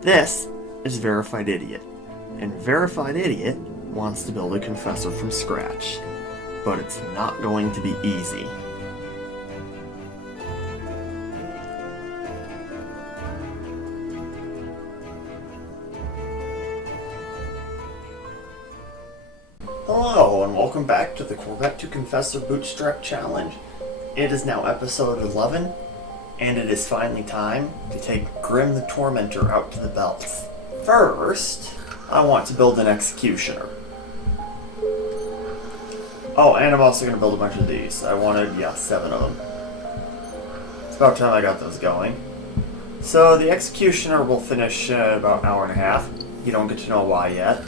This is Verified Idiot, and Verified Idiot wants to build a Confessor from scratch, but it's not going to be easy. Hello, and welcome back to the Corvette to Confessor Bootstrap Challenge. It is now episode 11, and it is finally time to take Grimm the Tormentor out to the belts. First, I want to build an Executioner. Oh, and I'm also going to build a bunch of these. I wanted, 7 of them. It's about time I got those going. So the Executioner will finish about an hour and a half. You don't get to know why yet.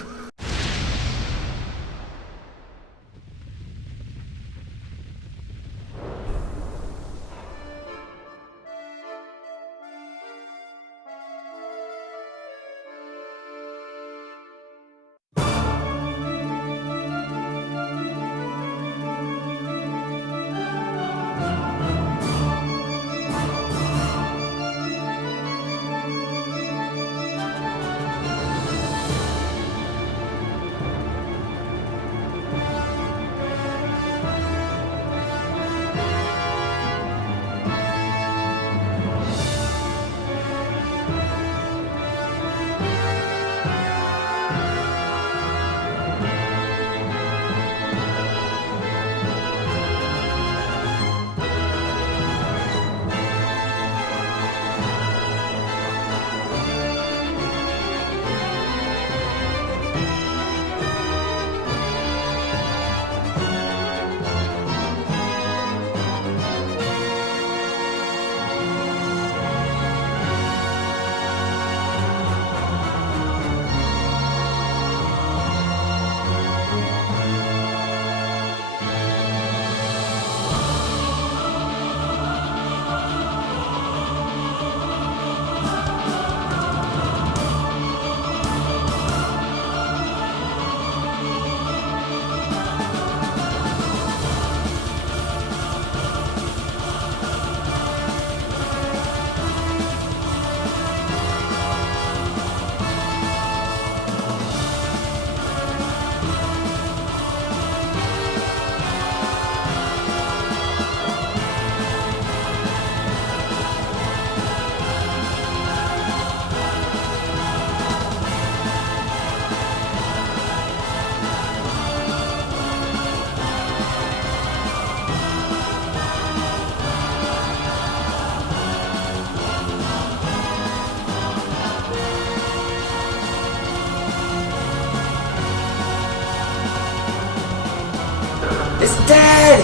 It's dead!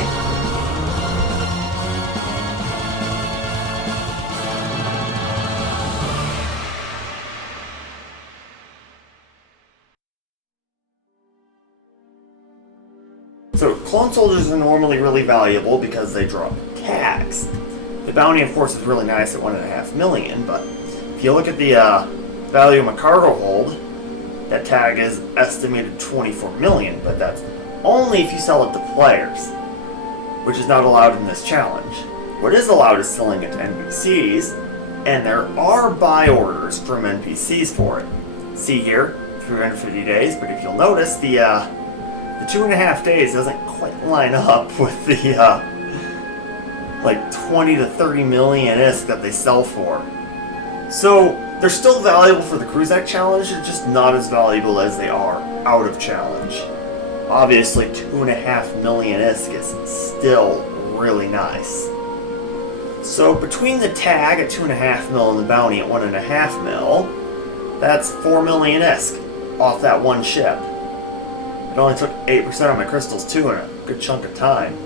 So, clone soldiers are normally really valuable because they drop tags. The bounty, of course, is really nice at 1.5 million, but if you look at the value of my cargo hold, that tag is estimated 24 million, but that's only if you sell it to players, which is not allowed in this challenge. What is allowed is selling it to NPCs, and there are buy orders from NPCs for it. See here, 350 days, but if you'll notice, the 2.5 days doesn't quite line up with the like 20 to 30 million ISK that they sell for. So they're still valuable for the Cruisac challenge, they're just not as valuable as they are out of challenge. Obviously, 2.5 million ISK is still really nice. So between the tag at 2.5 mil and the bounty at 1.5 mil, that's 4 million ISK off that one ship. It only took 8% of my crystals too in a good chunk of time.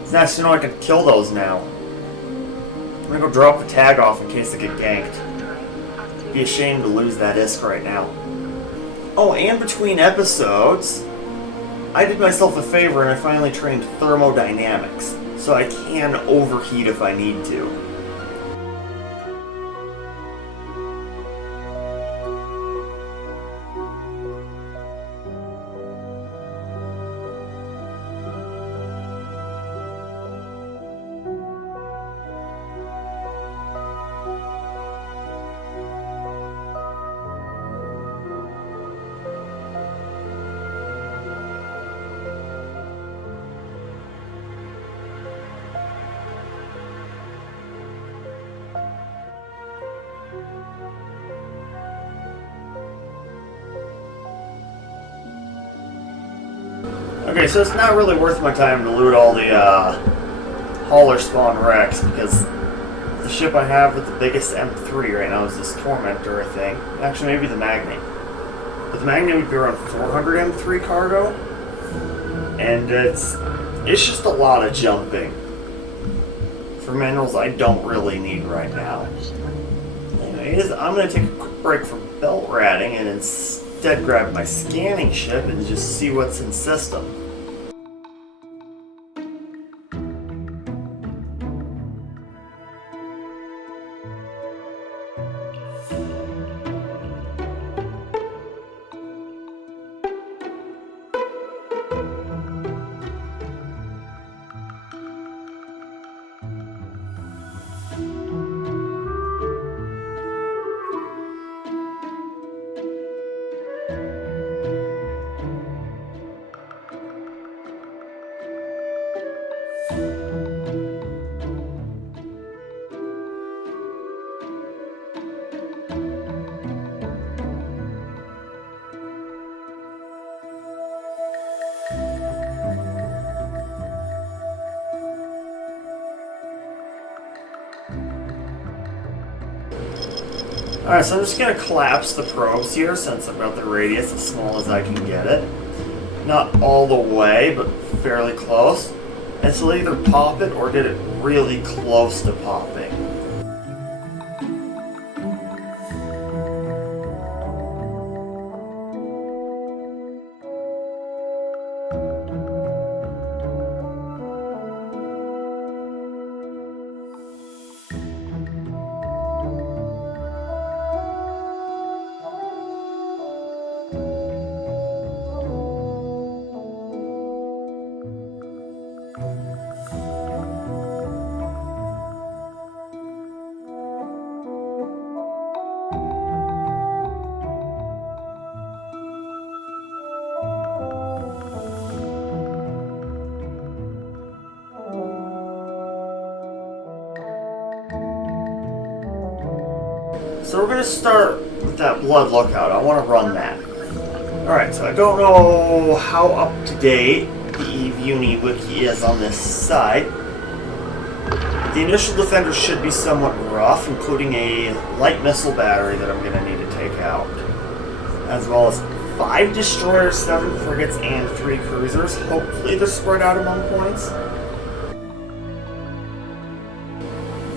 It's nice to know I can kill those now. I'm gonna go drop the tag off in case I get ganked. It'd be a shame to lose that ISK right now. Oh, and between episodes, I did myself a favor and I finally trained thermodynamics, so I can overheat if I need to. Okay, so it's not really worth my time to loot all the hauler spawn wrecks because the ship I have with the biggest M3 right now is this Tormentor, I think. Actually, maybe the Magnate. But the Magnate would be around 400 M3 cargo, and it's just a lot of jumping for minerals I don't really need right now. Anyways, I'm going to take a quick break from belt ratting and instead grab my scanning ship and just see what's in system. Alright, so I'm just going to collapse the probes here since I've got the radius as small as I can get it. Not all the way, but fairly close. And so they either pop it or get it really close to popping. So we're going to start with that Blood Lookout. I want to run that. Alright, so I don't know how up to date the Eve Uni wiki is on this site. The initial defenders should be somewhat rough, including a light missile battery that I'm going to need to take out. As well as 5 destroyers, 7 frigates, and 3 cruisers. Hopefully they're spread out among points.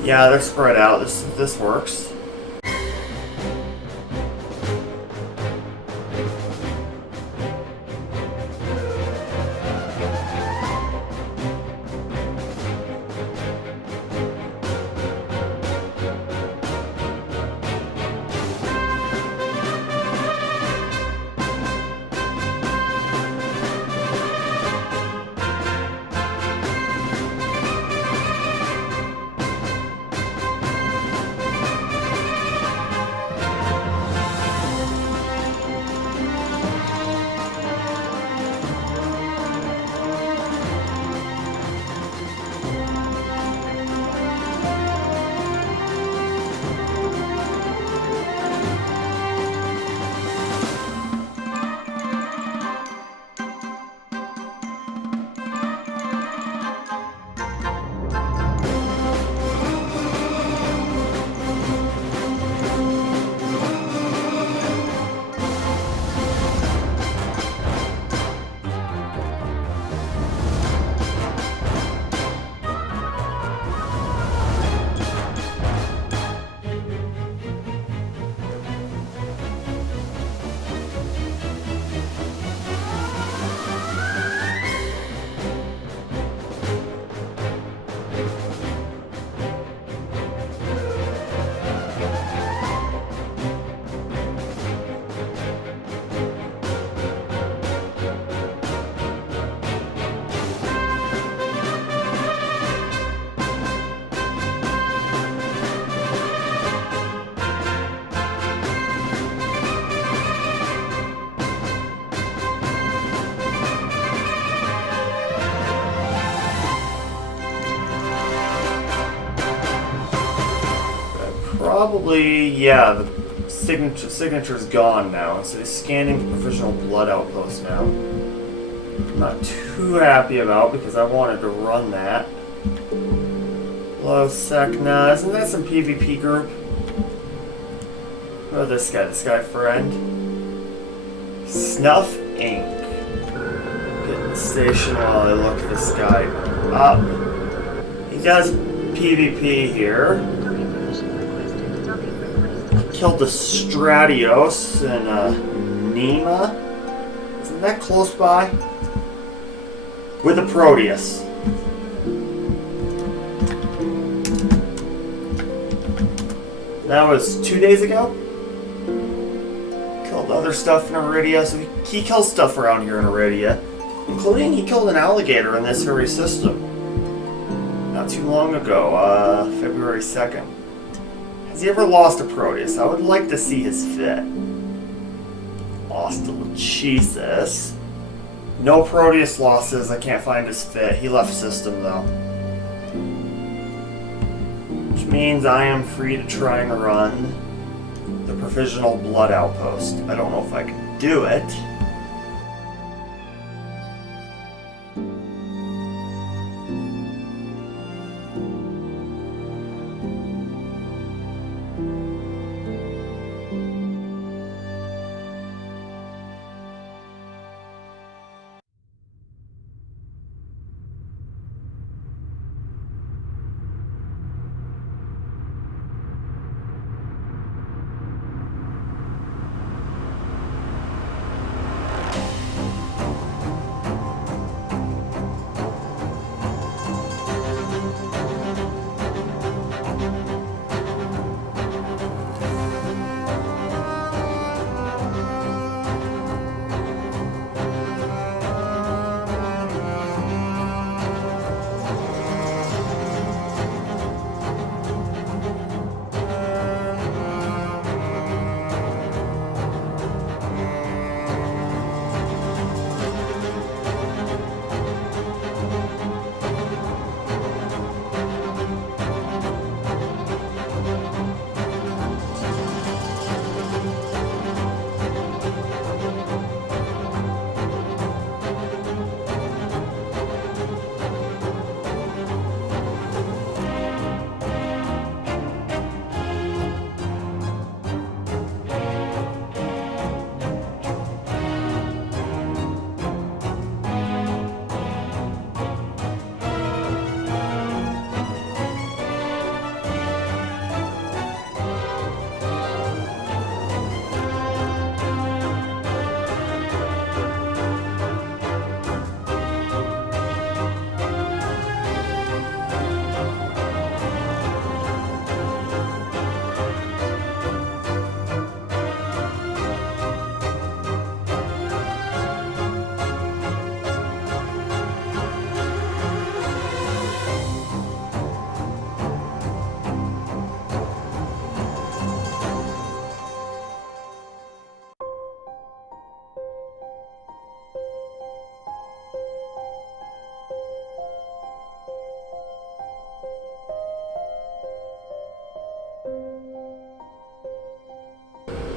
Yeah, they're spread out. This works. probably, yeah, the signature's gone now, so he's scanning the provisional blood outpost now. I'm not too happy about because I wanted to run that. Low sec, nah, isn't that some PvP group? Oh, this guy friend. Snuff Inc. Get in the station while I look this guy up. He does PvP here. Killed the Stratios and Nema. Isn't that close by? With a Proteus. That was 2 days ago. Killed other stuff in Iridia, so he kills stuff around here in Iridia. Including he killed an alligator in this very system. Not too long ago, February 2nd. Has he ever lost a Proteus? I would like to see his fit. Lost to Jesus. No Proteus losses, I can't find his fit. He left system though. Which means I am free to try and run the provisional blood outpost. I don't know if I can do it.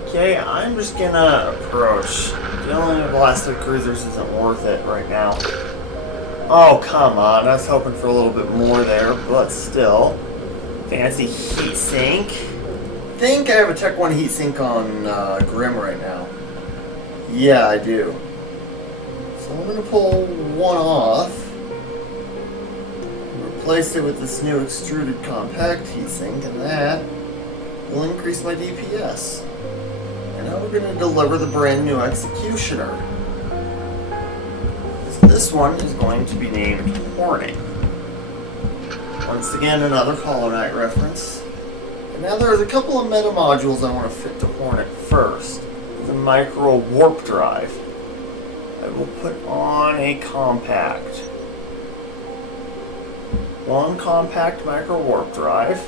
Okay, I'm just gonna approach. Dealing with blasted cruisers isn't worth it right now. Oh, come on. I was hoping for a little bit more there, but still. Fancy heatsink. I think I have a Tech 1 heatsink on Grimm right now. Yeah, I do. So I'm gonna pull one off. Replace it with this new extruded compact heatsink, and that will increase my DPS. And now we're going to deliver the brand new Executioner. This one is going to be named Hornet. Once again, another Hollowknight reference. And now there's a couple of meta modules I want to fit to Hornet first. The micro warp drive. I will put on a compact. One compact micro warp drive.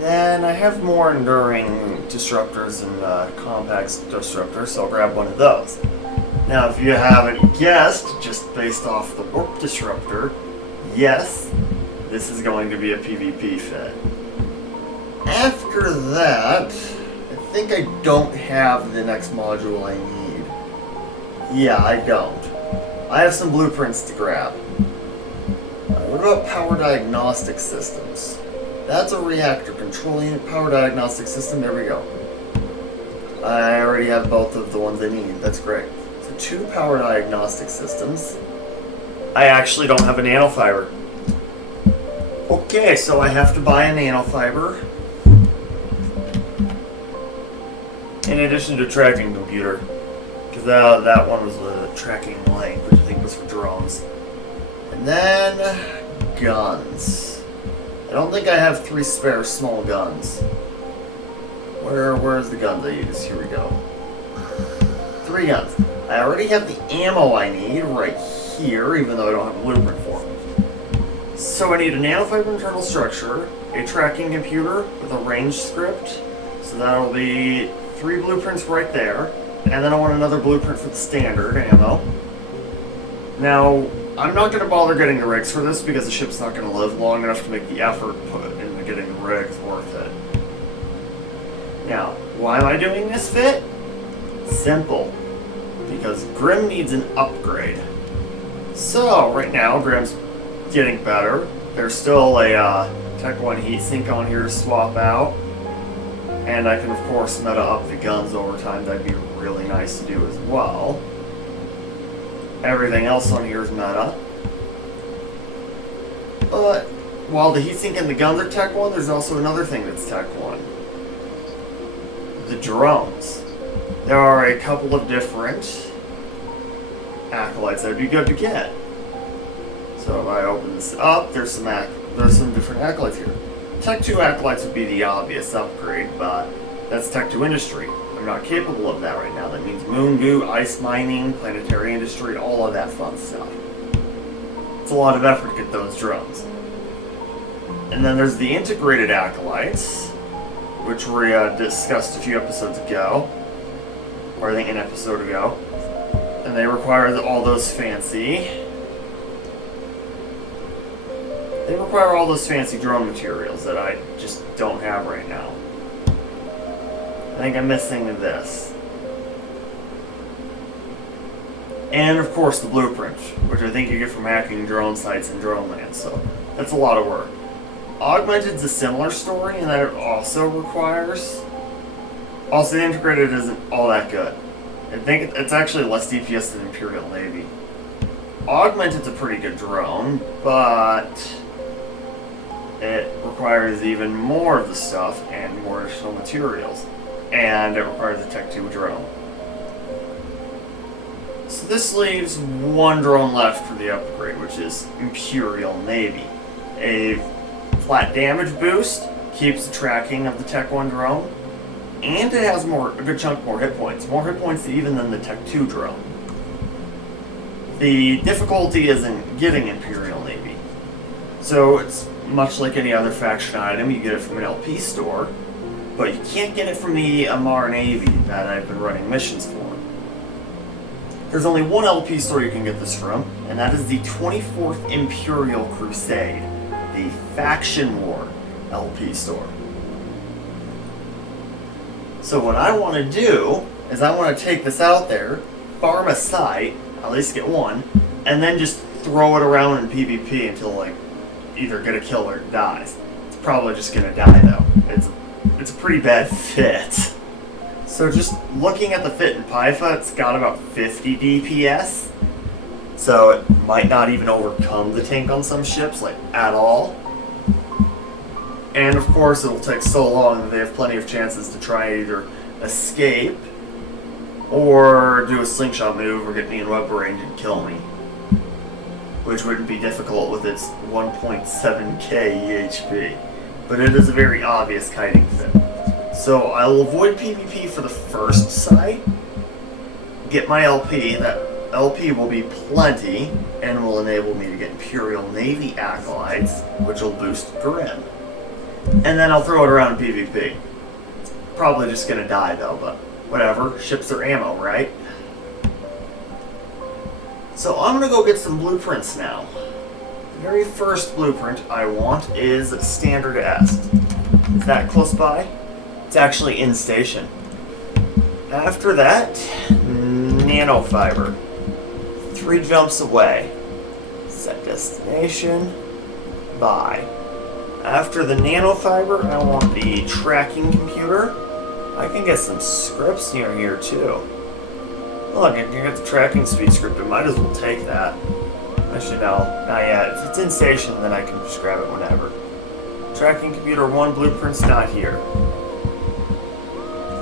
Then I have more enduring disruptors and compact disruptors, so I'll grab one of those. Now, if you haven't guessed, just based off the warp disruptor, yes, this is going to be a PvP fit. after that, I think I don't have the next module I need. Yeah, I don't. I have some blueprints to grab. What about power diagnostic systems? That's a reactor control unit power diagnostic system. There we go. I already have both of the ones I need. That's great. So 2 power diagnostic systems. I actually don't have a nanofiber. Okay, so I have to buy a nanofiber. In addition to a tracking computer. Because that one was a tracking light, which I think was for drones. And then guns. I don't think I have 3 spare small guns. Where's the guns I use? Here we go. 3 guns. I already have the ammo I need right here, even though I don't have a blueprint for it. So I need a nanofiber internal structure, a tracking computer with a range script. So that'll be 3 blueprints right there. And then I want another blueprint for the standard ammo. Now, I'm not going to bother getting the rigs for this because the ship's not going to live long enough to make the effort put into getting the rigs worth it. Now, why am I doing this fit? Simple. Because Grimm needs an upgrade. So, right now, Grimm's getting better. There's still a Tech 1 heatsink on here to swap out. And I can, of course, meta up the guns over time. That'd be really nice to do as well. Everything else on here is meta. But while the heatsink and the guns are Tech 1, there's also another thing that's Tech 1. The drones. There are a couple of different acolytes that would be good to get. So if I open this up, there's some different acolytes here. Tech 2 acolytes would be the obvious upgrade, but that's Tech 2 industry. I'm not capable of that right now. That means moon goo, ice mining, planetary industry, all of that fun stuff. It's a lot of effort to get those drones. And then there's the integrated acolytes, which we discussed a few episodes ago, or I think an episode ago. And they require all those fancy drone materials that I just don't have right now. I think I'm missing this. And of course the blueprint, which I think you get from hacking drone sites and drone land, so that's a lot of work. Augmented's a similar story in that it also requires... Also, the integrated isn't all that good. I think it's actually less DPS than Imperial Navy. Augmented's a pretty good drone, but it requires even more of the stuff and more additional materials. And it requires a Tech 2 drone. So this leaves 1 drone left for the upgrade, which is Imperial Navy. A flat damage boost keeps the tracking of the Tech 1 drone, and it has a good chunk more hit points. More hit points even than the Tech 2 drone. The difficulty isn't getting Imperial Navy. So it's much like any other faction item, you get it from an LP store, but you can't get it from the Amar Navy that I've been running missions for. There's only one LP store you can get this from, and that is the 24th Imperial Crusade, the Faction War LP store. So what I want to do is I want to take this out there, farm a site, at least get one, and then just throw it around in PvP until like either get a kill or it dies. It's probably just gonna die though. It's a pretty bad fit. So just looking at the fit in Pyfa, it's got about 50 DPS. So it might not even overcome the tank on some ships, like at all. And of course it'll take so long that they have plenty of chances to try and either escape or do a slingshot maneuver, get me in web range and kill me. Which wouldn't be difficult with its 1.7k EHP. But it is a very obvious kiting fit. So I'll avoid PvP for the first site, get my LP, that LP will be plenty, and will enable me to get Imperial Navy acolytes, which will boost Grimm. And then I'll throw it around in PvP. Probably just gonna die though, but whatever, ships are ammo, right? So I'm gonna go get some blueprints now. The very first blueprint I want is Standard S. is that close by? It's actually in station. After that, nanofiber. 3 jumps away. Set destination. Buy. After the nanofiber, I want the tracking computer. I can get some scripts near here too. Look, I can get the tracking speed script. I might as well take that. Actually, no, not yet. If it's in station, then I can just grab it whenever. Tracking computer 1 blueprint's not here.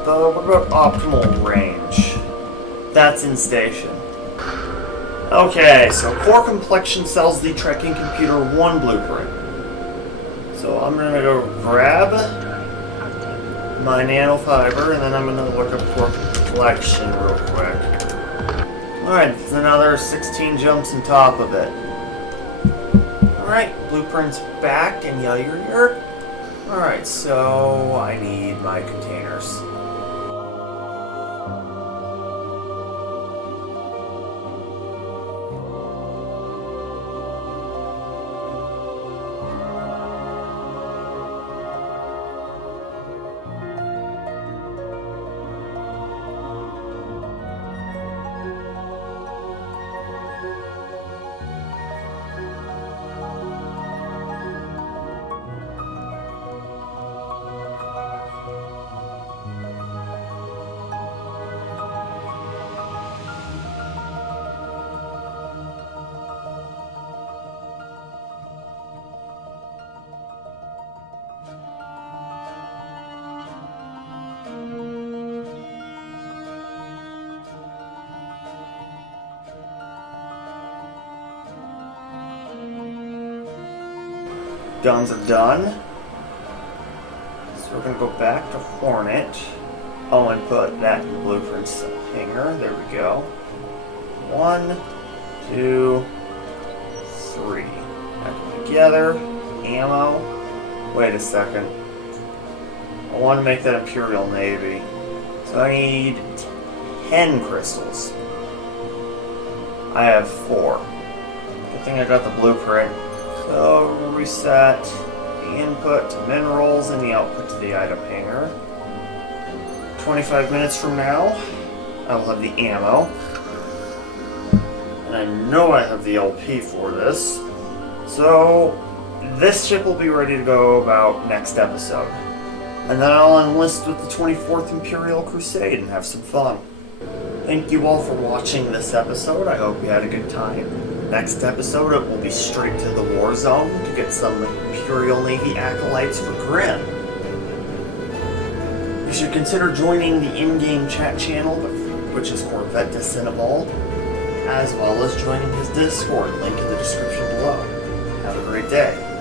But what about optimal range? That's in station. Okay, so core complexion sells the tracking computer 1 blueprint. So I'm gonna go grab my nanofiber, and then I'm gonna look up core complexion real quick. Alright, there's another 16 jumps on top of it. Alright, blueprint's back, and you're. Alright, so I need my containers. Guns are done. So we're going to go back to Hornet. Oh, and put that in the blueprints hanger. There we go. 1, 2, 3. Back them together. Ammo. Wait a second. I want to make that Imperial Navy. So I need 10 crystals. I have 4. Good thing I got the blueprint. So reset the input to minerals and the output to the item hanger. 25 minutes from now, I will have the ammo. And I know I have the LP for this. So this ship will be ready to go about next episode. And then I'll enlist with the 24th Imperial Crusade and have some fun. Thank you all for watching this episode. I hope you had a good time. Next episode, it will be straight to the Warzone to get some Imperial Navy acolytes for Grimm. You should consider joining the in-game chat channel, which is Corvette as well as joining his Discord, link in the description below. Have a great day.